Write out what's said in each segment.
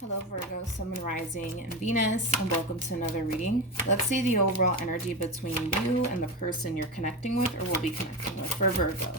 Hello Virgo, Sun, Rising, and Venus, and welcome to another reading. Let's see the overall energy between you and the person you're connecting with or will be connecting with for Virgo.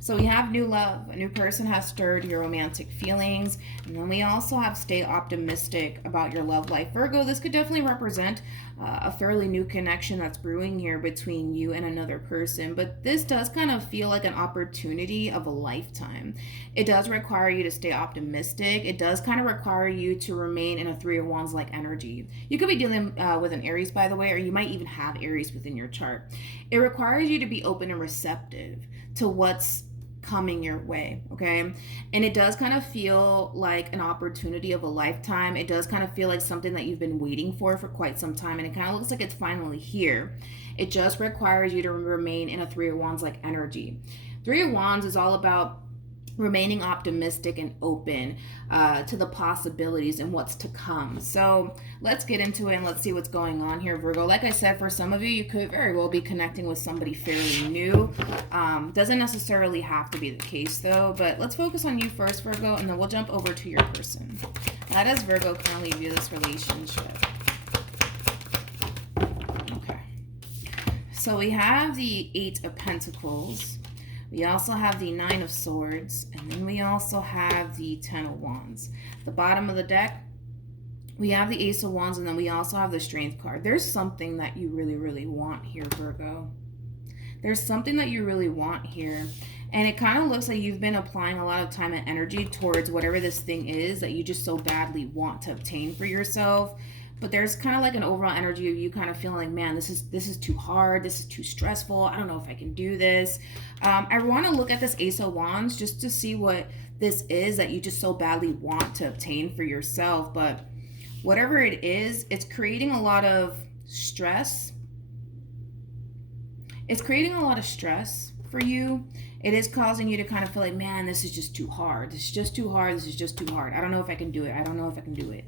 So we have new love. A new person has stirred your romantic feelings. And then we also have stay optimistic about your love life. Virgo, this could definitely represent a fairly new connection that's brewing here between you and another person. But this does kind of feel like an opportunity of a lifetime. It does require you to stay optimistic. It does kind of require you to remain in a Three of Wands like energy. You could be dealing with an Aries, by the way, or you might even have Aries within your chart. It requires you to be open and receptive to what's coming your way, okay? And it does kind of feel like an opportunity of a lifetime. It does kind of feel like something that you've been waiting for quite some time, and it kind of looks like it's finally here. It just requires you to remain in a Three of Wands like energy. Three of Wands is all about remaining optimistic and open to the possibilities and what's to come. So let's get into it and let's see what's going on here, Virgo. Like I said, for some of you, you could very well be connecting with somebody fairly new. Doesn't necessarily have to be the case though, but let's focus on you first, Virgo, and then we'll jump over to your person. How does Virgo currently view this relationship? Okay. So we have the Eight of Pentacles. We also have the Nine of Swords, and then we also have the Ten of Wands. The bottom of the deck, we have the Ace of Wands, and then we also have the Strength card. There's something that you really, really want here, Virgo. There's something that you really want here. And it kind of looks like you've been applying a lot of time and energy towards whatever this thing is that you just so badly want to obtain for yourself. But there's kind of like an overall energy of you kind of feeling like, man, this is too hard. This is too stressful. I don't know if I can do this. I want to look at this Ace of Wands just to see what this is that you just so badly want to obtain for yourself. But whatever it is, it's creating a lot of stress. It's creating a lot of stress for you. It is causing you to kind of feel like, man, this is just too hard. This is just too hard. This is just too hard. I don't know if I can do it. I don't know if I can do it.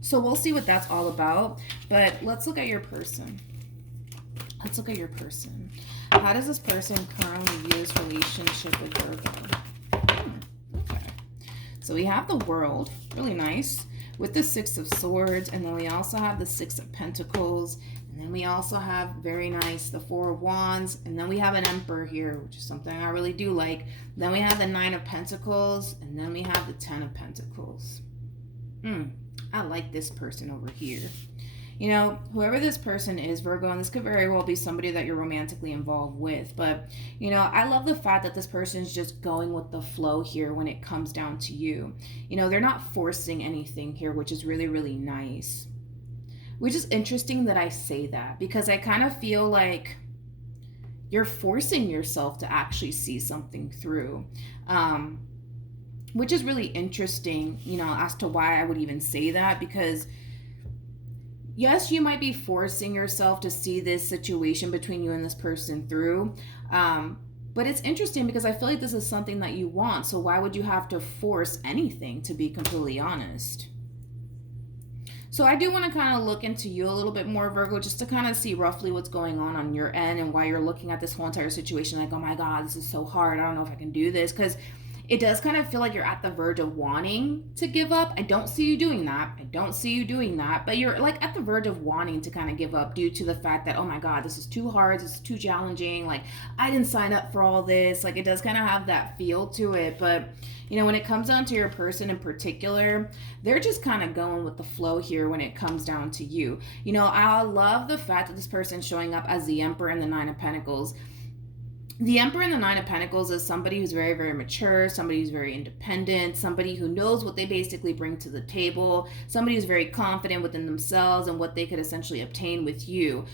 So we'll see what that's all about. But let's look at your person. Let's look at your person. How does this person currently view this relationship with Virgo? Okay. So we have the World, really nice, with the Six of Swords, and then we also have the Six of Pentacles, and then we also have, very nice, the Four of Wands, and then we have an Emperor here, which is something I really do like. Then we have the Nine of Pentacles, and then we have the Ten of Pentacles. I like this person over here. You know, whoever this person is, Virgo, and this could very well be somebody that you're romantically involved with, but, you know, I love the fact that this person is just going with the flow here when it comes down to you. You know, they're not forcing anything here, which is really, really nice. Which is interesting that I say that, because I kind of feel like you're forcing yourself to actually see something through. Which is really interesting, you know, as to why I would even say that, because yes, you might be forcing yourself to see this situation between you and this person through, but it's interesting because I feel like this is something that you want, so why would you have to force anything, to be completely honest? So I do want to kind of look into you a little bit more, Virgo, just to kind of see roughly what's going on your end and why you're looking at this whole entire situation like, oh my God, this is so hard. I don't know if I can do this, because it does kind of feel like you're at the verge of wanting to give up. I don't see you doing that. I don't see you doing that. But you're like at the verge of wanting to kind of give up due to the fact that, oh my God, this is too hard. This is too challenging. Like, I didn't sign up for all this. Like, it does kind of have that feel to it. But, you know, when it comes down to your person in particular, they're just kind of going with the flow here when it comes down to you. You know, I love the fact that this person's showing up as the Emperor and the Nine of Pentacles. The Emperor and the Nine of Pentacles is somebody who's very, very mature, somebody who's very independent, somebody who knows what they basically bring to the table, somebody who's very confident within themselves and what they could essentially obtain with you.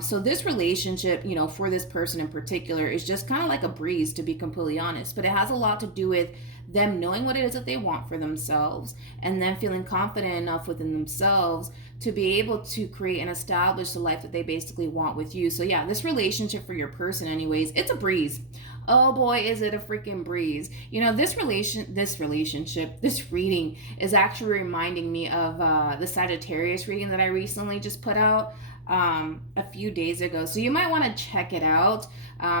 So this relationship, you know, for this person in particular is just kind of like a breeze, to be completely honest, but it has a lot to do with them knowing what it is that they want for themselves and then feeling confident enough within themselves to be able to create and establish the life that they basically want with you. So yeah, this relationship for your person anyways, it's a breeze. Oh boy, is it a freaking breeze. You know, this relationship, this reading is actually reminding me of the Sagittarius reading that I recently just put out a few days ago. So you might want to check it out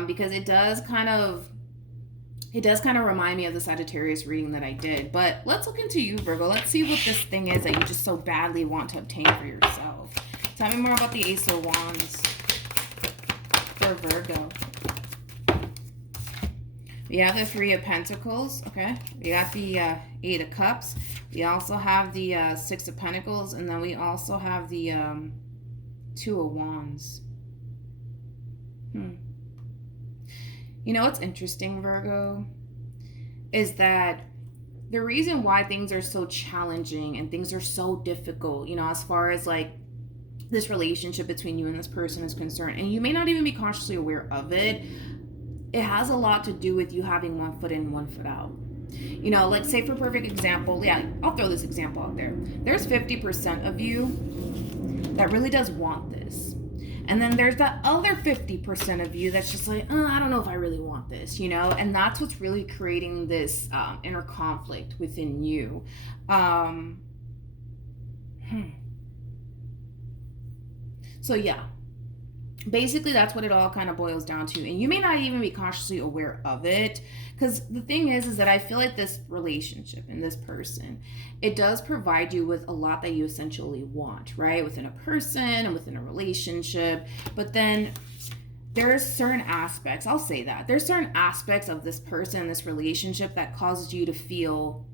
because it does kind of It does kind of remind me of the Sagittarius reading that I did. But let's look into you, Virgo. Let's see what this thing is that you just so badly want to obtain for yourself. Tell me more about the Ace of Wands for Virgo. We have the Three of Pentacles, okay? We got the Eight of Cups. We also have the Six of Pentacles, and then we also have the Two of Wands. You know what's interesting, Virgo, is that the reason why things are so challenging and things are so difficult, you know, as far as like this relationship between you and this person is concerned, and you may not even be consciously aware of it, it has a lot to do with you having one foot in, one foot out. You know, like say for perfect example, yeah, I'll throw this example out there. There's 50% of you that really does want this. And then there's that other 50% of you that's just like, oh, I don't know if I really want this, you know? And that's what's really creating this inner conflict within you. So yeah, basically that's what it all kind of boils down to. And you may not even be consciously aware of it, because the thing is that I feel like this relationship and this person, it does provide you with a lot that you essentially want, right? Within a person and within a relationship. But then there's certain aspects, I'll say that, there's certain aspects of this person, this relationship that causes you to feel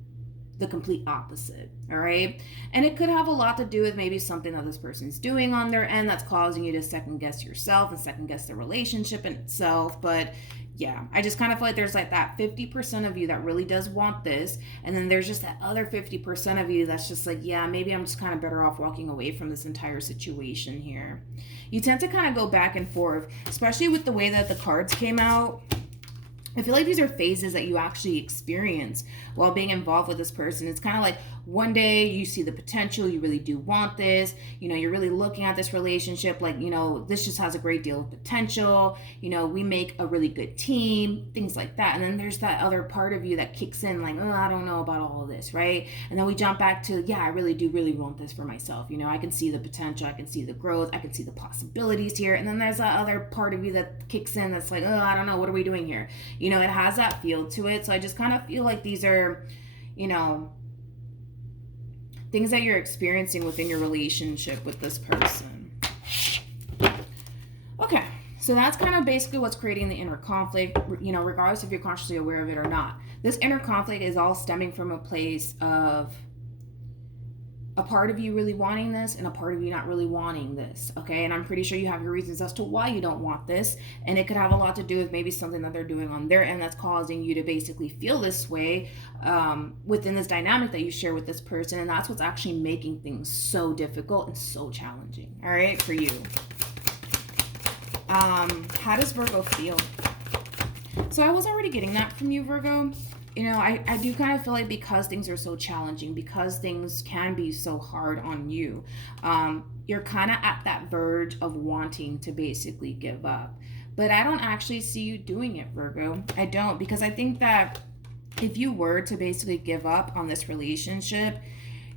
the complete opposite, all right? And it could have a lot to do with maybe something that this person's doing on their end that's causing you to second guess yourself and second guess the relationship in itself. But yeah, I just kind of feel like there's like that 50% of you that really does want this, and then there's just that other 50% of you that's just like, yeah, maybe I'm just kind of better off walking away from this entire situation here. You tend to kind of go back and forth, especially with the way that the cards came out. I feel like these are phases that you actually experience while being involved with this person. It's kind of like one day you see the potential, you really do want this, you know, you're really looking at this relationship like, you know, this just has a great deal of potential, you know, we make a really good team, things like that. And then there's that other part of you that kicks in like, oh, I don't know about all of this, right? And then we jump back to, yeah, I really do want this for myself. You know, I can see the potential, I can see the growth, I can see the possibilities here. And then there's that other part of you that kicks in that's like, oh, I don't know, what are we doing here? You know, it has that feel to it. So I just kind of feel like these are, you know, things that you're experiencing within your relationship with this person. Okay, so that's kind of basically what's creating the inner conflict, you know, regardless if you're consciously aware of it or not. This inner conflict is all stemming from a place of a part of you really wanting this and a part of you not really wanting this, okay? And I'm pretty sure you have your reasons as to why you don't want this, and it could have a lot to do with maybe something that they're doing on their end that's causing you to basically feel this way within this dynamic that you share with this person, and that's what's actually making things so difficult and so challenging, all right, for you. How does Virgo feel? So I was already getting that from you, Virgo. You know, I do kind of feel like because things are so challenging, because things can be so hard on you, you're kind of at that verge of wanting to basically give up. But I don't actually see you doing it, Virgo. I don't, because I think that if you were to basically give up on this relationship,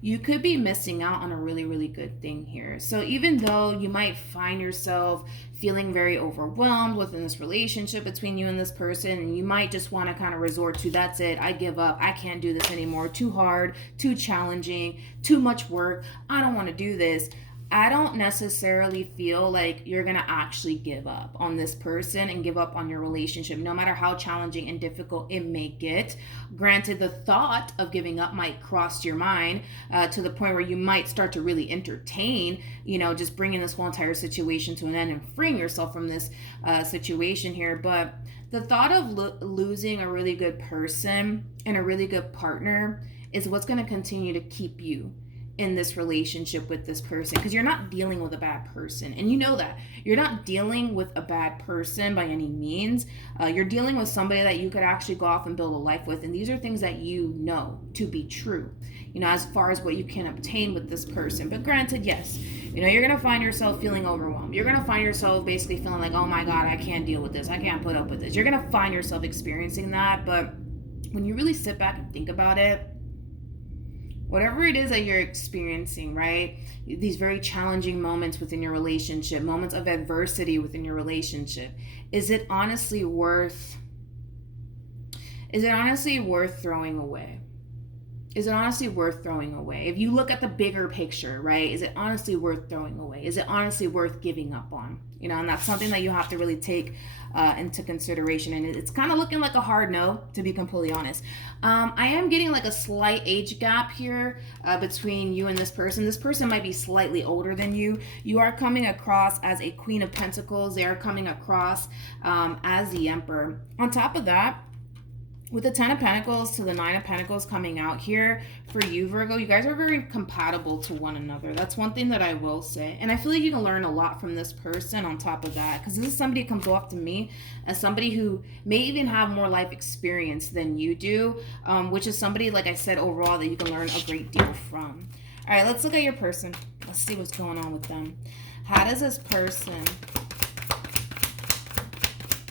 you could be missing out on a really, really good thing here. So even though you might find yourself feeling very overwhelmed within this relationship between you and this person, and you might just want to kind of resort to, that's it, I give up, I can't do this anymore, too hard, too challenging, too much work, I don't want to do this. I don't necessarily feel like you're going to actually give up on this person and give up on your relationship, no matter how challenging and difficult it may get. Granted, the thought of giving up might cross your mind to the point where you might start to really entertain, you know, just bringing this whole entire situation to an end and freeing yourself from this situation here. But the thought of losing a really good person and a really good partner is what's going to continue to keep you in this relationship with this person, because you're not dealing with a bad person, and you know that you're not dealing with a bad person by any means. You're dealing with somebody that you could actually go off and build a life with, and these are things that you know to be true, you know, as far as what you can obtain with this person. But granted, yes, you know, you're gonna find yourself feeling overwhelmed. You're gonna find yourself basically feeling like, oh my god, I can't deal with this, I can't put up with this. You're gonna find yourself experiencing that. But when you really sit back and think about it, whatever it is that you're experiencing, right? These very challenging moments within your relationship, moments of adversity within your relationship, is it honestly worth Is it honestly worth throwing away? Is it honestly worth throwing away? If you look at the bigger picture, right? Is it honestly worth throwing away? Is it honestly worth giving up on? You know, and that's something that you have to really take into consideration. And it's kind of looking like a hard no, to be completely honest. I am getting like a slight age gap here between you and this person. This person might be slightly older than you. You are coming across as a Queen of Pentacles. They are coming across as the Emperor. On top of that, with the 10 of Pentacles to the 9 of Pentacles coming out here for you, Virgo, you guys are very compatible to one another. That's one thing that I will say. And I feel like you can learn a lot from this person on top of that, because this is somebody who comes off to me as somebody who may even have more life experience than you do, which is somebody, like I said, overall that you can learn a great deal from. All right, let's look at your person. Let's see what's going on with them. How does this person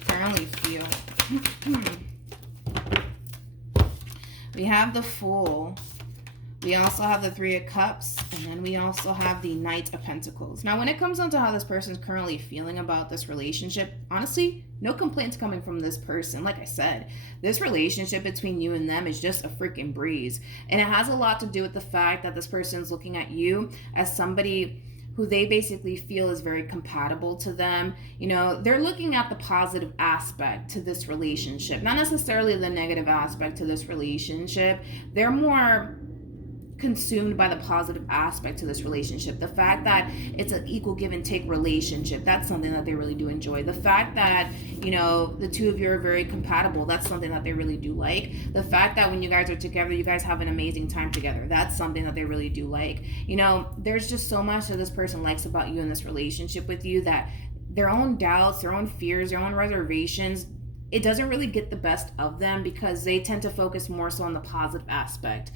currently feel? We have the Fool. We also have the Three of Cups. And then we also have the Knight of Pentacles. Now, when it comes down to how this person's currently feeling about this relationship, honestly, no complaints coming from this person. Like I said, this relationship between you and them is just a freaking breeze. And it has a lot to do with the fact that this person's looking at you as somebody who they basically feel is very compatible to them. You know, they're looking at the positive aspect to this relationship, not necessarily the negative aspect to this relationship. They're more consumed by the positive aspect to this relationship. The fact that it's an equal give and take relationship, that's something that they really do enjoy. The fact that, you know, the two of you are very compatible, that's something that they really do like. The fact that when you guys are together, you guys have an amazing time together, that's something that they really do like. You know, there's just so much that this person likes about you in this relationship with you, that their own doubts, their own fears, their own reservations, it doesn't really get the best of them, because they tend to focus more so on the positive aspect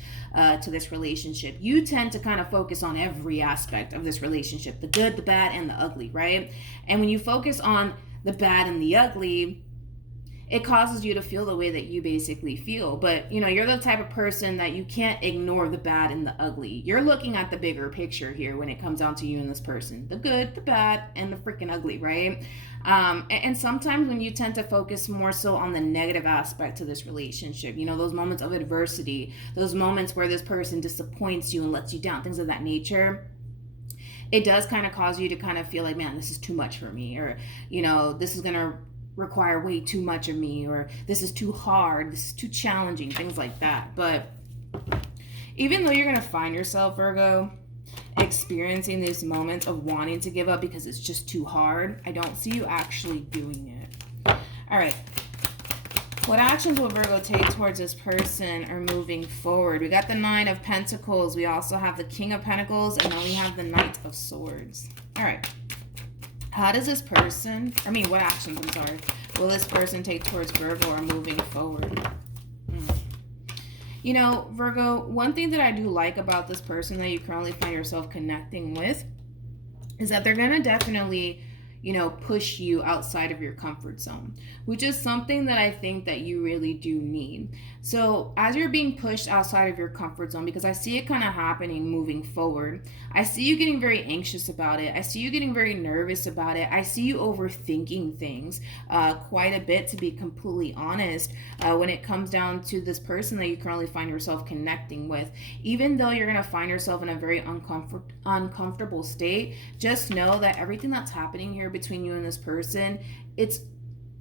to this relationship. You tend to kind of focus on every aspect of this relationship, the good, the bad, and the ugly, right? And when you focus on the bad and the ugly, it causes you to feel the way that you basically feel. But, you know, you're the type of person that you can't ignore the bad and the ugly. You're looking at the bigger picture here when it comes down to you and this person. The good, the bad, and the freaking ugly, right? And sometimes when you tend to focus more so on the negative aspect to this relationship, you know, those moments of adversity, those moments where this person disappoints you and lets you down, things of that nature, it does kind of cause you to kind of feel like, man, this is too much for me, or, you know, this is going to require way too much of me, or this is too hard, this is too challenging, things like that. But even though you're going to find yourself, Virgo, experiencing these moments of wanting to give up because it's just too hard, I don't see you actually doing it. All right. What actions will Virgo take towards this person or moving forward? We got the 9 of Pentacles. We also have the King of Pentacles, and then we have the Knight of Swords. All right. How does this person, what actions, will this person take towards Virgo or moving forward? You know, Virgo, one thing that I do like about this person that you currently find yourself connecting with is that they're going to definitely, you know, push you outside of your comfort zone, which is something that I think that you really do need. So as you're being pushed outside of your comfort zone, because I see it kind of happening moving forward, I see you getting very anxious about it. I see you getting very nervous about it. I see you overthinking things quite a bit, to be completely honest, when it comes down to this person that you currently find yourself connecting with. Even though you're going to find yourself in a very uncomfortable state, just know that everything that's happening here between you and this person, it's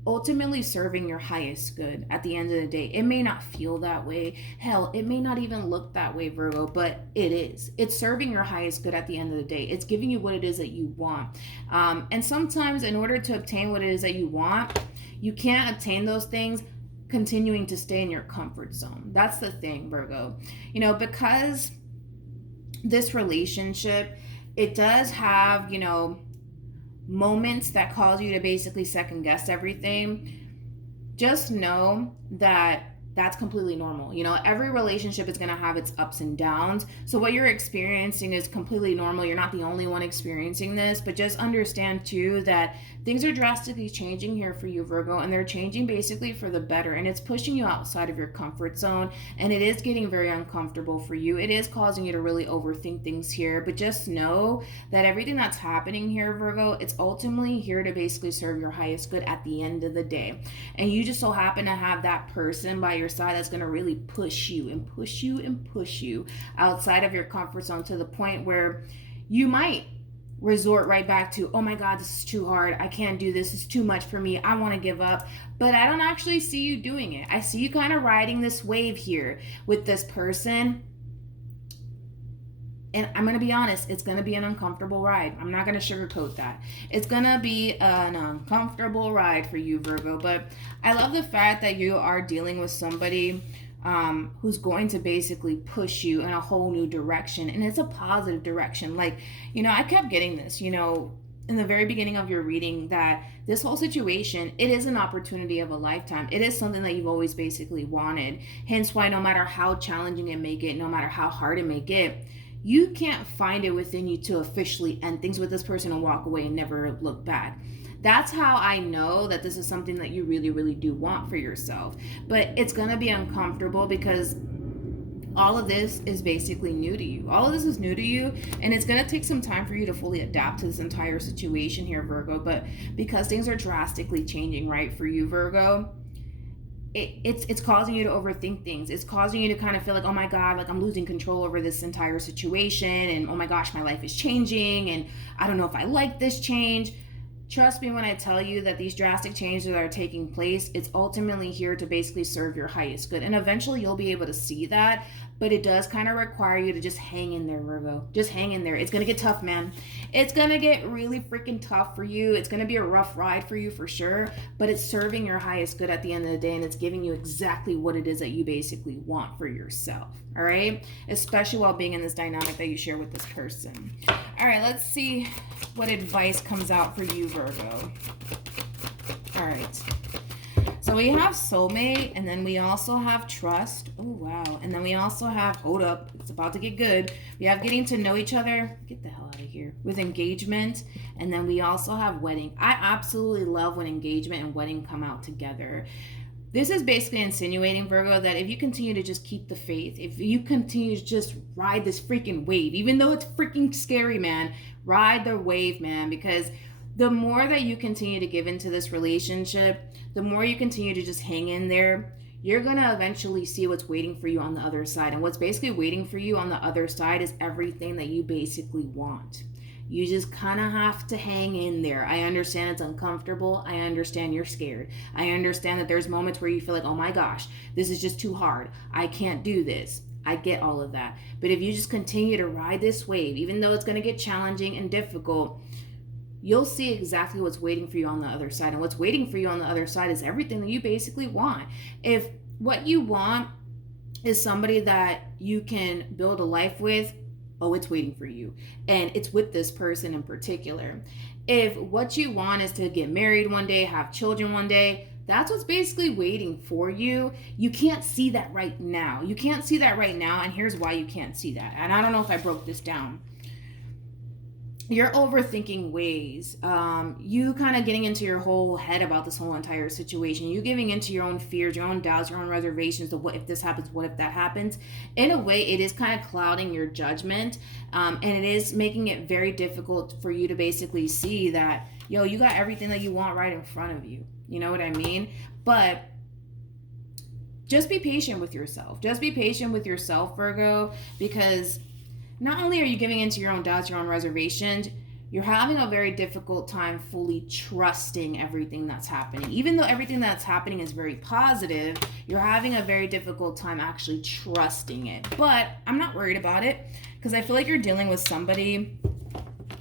ultimately serving your highest good at the end of the day. It may not feel that way. Hell, it may not even look that way, Virgo, but it is. It's serving your highest good at the end of the day. It's giving you what it is that you want. And sometimes in order to obtain what it is that you want, you can't obtain those things continuing to stay in your comfort zone. That's the thing, Virgo. You know, because this relationship, it does have, you know, moments that cause you to basically second guess everything. Just know that that's completely normal. You know, every relationship is going to have its ups and downs. So what you're experiencing is completely normal. You're not the only one experiencing this, but just understand too that things are drastically changing here for you, Virgo, and they're changing basically for the better, and it's pushing you outside of your comfort zone, and it is getting very uncomfortable for you. It is causing you to really overthink things here, but just know that everything that's happening here, Virgo, it's ultimately here to basically serve your highest good at the end of the day. And you just so happen to have that person by your your side that's going to really push you and push you and push you outside of your comfort zone to the point where you might resort right back to, oh my God, this is too hard. I can't do this. It's too much for me. I want to give up. But I don't actually see you doing it. I see you kind of riding this wave here with this person. And I'm going to be honest, it's going to be an uncomfortable ride. I'm not going to sugarcoat that. It's going to be an uncomfortable ride for you, Virgo. But I love the fact that you are dealing with somebody who's going to basically push you in a whole new direction. And it's a positive direction. Like, I kept getting this, in the very beginning of your reading, that this whole situation, it is an opportunity of a lifetime. It is something that you've always basically wanted. Hence why no matter how challenging it may get, no matter how hard it may get, you can't find it within you to officially end things with this person and walk away and never look back. That's how I know that this is something that you really, really do want for yourself. But it's going to be uncomfortable because all of this is basically new to you. All of this is new to you, and it's going to take some time for you to fully adapt to this entire situation here, Virgo. But because things are drastically changing, right, for you, Virgo, it's causing you to overthink things. It's causing you to kind of feel like, oh my God, like I'm losing control over this entire situation, and oh my gosh, my life is changing, and I don't know if I like this change. Trust me when I tell you that these drastic changes that are taking place, it's ultimately here to basically serve your highest good. And eventually you'll be able to see that, but it does kind of require you to just hang in there, Virgo. Just hang in there. It's going to get tough, man. It's going to get really freaking tough for you. It's going to be a rough ride for you for sure, but it's serving your highest good at the end of the day, and it's giving you exactly what it is that you basically want for yourself, all right? Especially while being in this dynamic that you share with this person. All right, let's see what advice comes out for you, Virgo. All right. So we have soulmate, and then we also have trust. Oh, wow. And then we also have, hold up, it's about to get good. We have getting to know each other. Get the hell out of here. With engagement. And then we also have wedding. I absolutely love when engagement and wedding come out together. This is basically insinuating, Virgo, that if you continue to just keep the faith, if you continue to just ride this freaking wave, even though it's freaking scary, man, ride the wave, man, because the more that you continue to give into this relationship, the more you continue to just hang in there, you're going to eventually see what's waiting for you on the other side. And what's basically waiting for you on the other side is everything that you basically want. You just kind of have to hang in there. I understand it's uncomfortable. I understand you're scared. I understand that there's moments where you feel like, oh my gosh, this is just too hard. I can't do this. I get all of that. But if you just continue to ride this wave, even though it's going to get challenging and difficult, you'll see exactly what's waiting for you on the other side. And what's waiting for you on the other side is everything that you basically want. If what you want is somebody that you can build a life with, oh, it's waiting for you. And it's with this person in particular. If what you want is to get married one day, have children one day, that's what's basically waiting for you. You can't see that right now. You can't see that right now. And here's why you can't see that. And I don't know if I broke this down. You're overthinking ways. You kind of getting into your whole head about this whole entire situation. You giving into your own fears, your own doubts, your own reservations of what if this happens, what if that happens. In a way, it is kind of clouding your judgment. And it is making it very difficult for you to basically see that, yo, you got everything that you want right in front of you. You know what I mean? But just be patient with yourself. Just be patient with yourself, Virgo, because not only are you giving into your own doubts, your own reservations, you're having a very difficult time fully trusting everything that's happening. Even though everything that's happening is very positive, you're having a very difficult time actually trusting it. But I'm not worried about it because I feel like you're dealing with somebody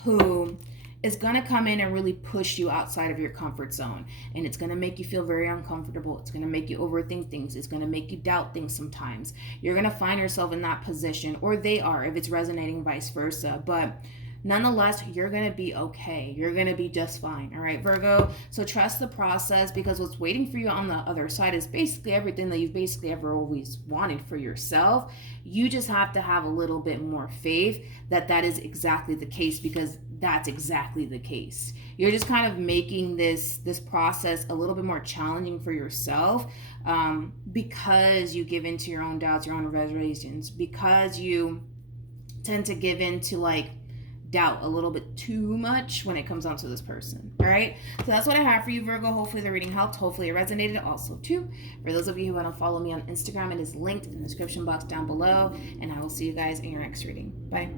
who is going to come in and really push you outside of your comfort zone. And it's going to make you feel very uncomfortable. It's going to make you overthink things. It's going to make you doubt things sometimes. You're going to find yourself in that position, or they are, if it's resonating, vice versa. But nonetheless, you're going to be okay. You're going to be just fine. All right, Virgo? So trust the process, because what's waiting for you on the other side is basically everything that you've basically ever always wanted for yourself. You just have to have a little bit more faith that that is exactly the case, because that's exactly the case. You're just kind of making this process a little bit more challenging for yourself, because you give into your own doubts, your own reservations, because you tend to give into like doubt a little bit too much when it comes down to this person. All right, so that's what I have for you, Virgo. Hopefully the reading helped. Hopefully it resonated also too. For those of you who want to follow me on Instagram, it is linked in the description box down below, and I will see you guys in your next reading. Bye.